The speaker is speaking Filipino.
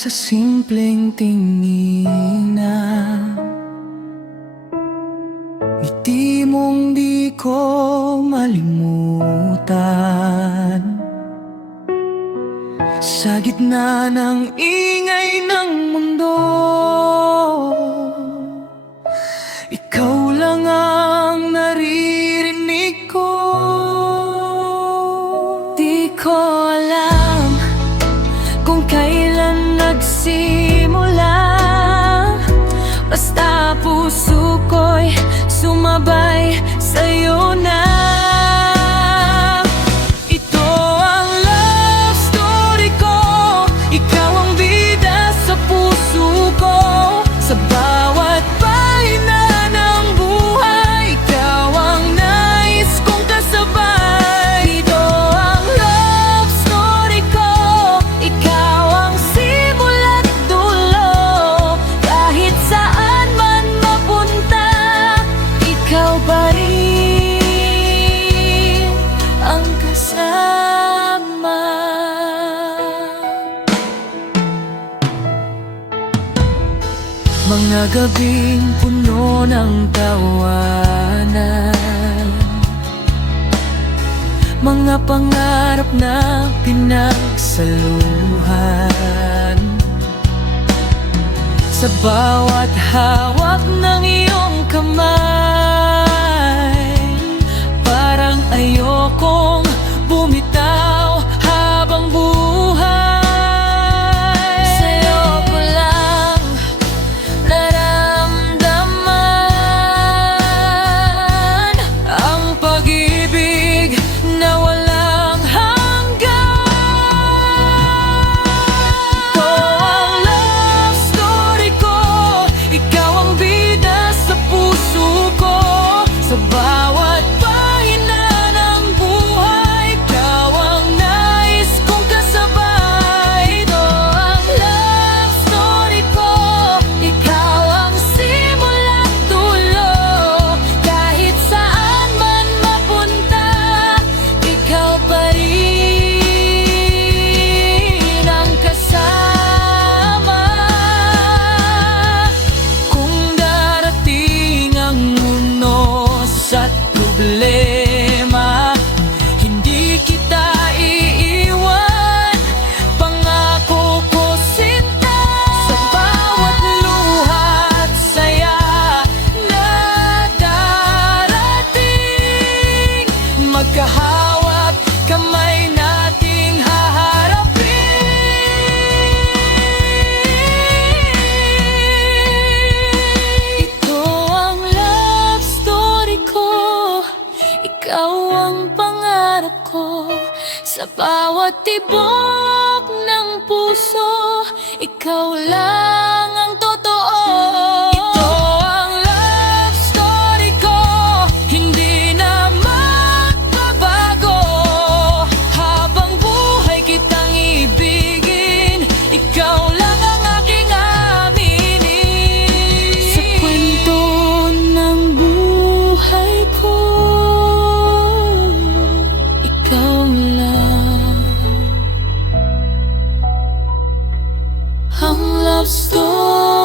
sa simpleng tingina, ngiti mong di ko malimutan. Sa gitna ng ingay ng mundo, ikaw lang ang naririnig ko. Di ko alam kung kailan nagsimula, basta puso ko'y sumabay sa'yo na. Ito ang love story ko, ikaw ang bida sa puso ko. Sa bawat pahina ng buhay, ikaw ang nais kong kasabay. Ito ang love story ko, ikaw ang simula't dulo. Kahit saan man mapunta, ikaw pa rin ang kasama. Mga gabing puno ng tawanan, mga pangarap na pinagsaluhan. Sa bawat hawak ng iyong kamay, parang ayokong bumitaw habang buhay. Sa'yo ko lang naramdaman ang pag-ibig na walang hanggan. Ito ang love story ko, ikaw ang bida sa puso ko. Sa bawat pahina ng buhay, ikaw ang nais kong kasabay. Ito ang love story ko, ikaw ang simula't dulo. Kahit saan man mapunta, ikaw pa rin ang kasama. Kung darating ang unos at problema, hindi kita iiwan. Pangako ko sinta, sa bawat luha at saya na darating, magkahawat kamay nating haharapin. Ito ang love story ko, ikaw ang pangarap ko. Sa bawat tibok ng puso, ikaw lang ang totoo. Ito ang love story ko, hindi na magbabago. Habang buhay kitang ibigin, ikaw lang ang aking aminin. Sa kwento ng buhay ko, ikaw lang ang love story.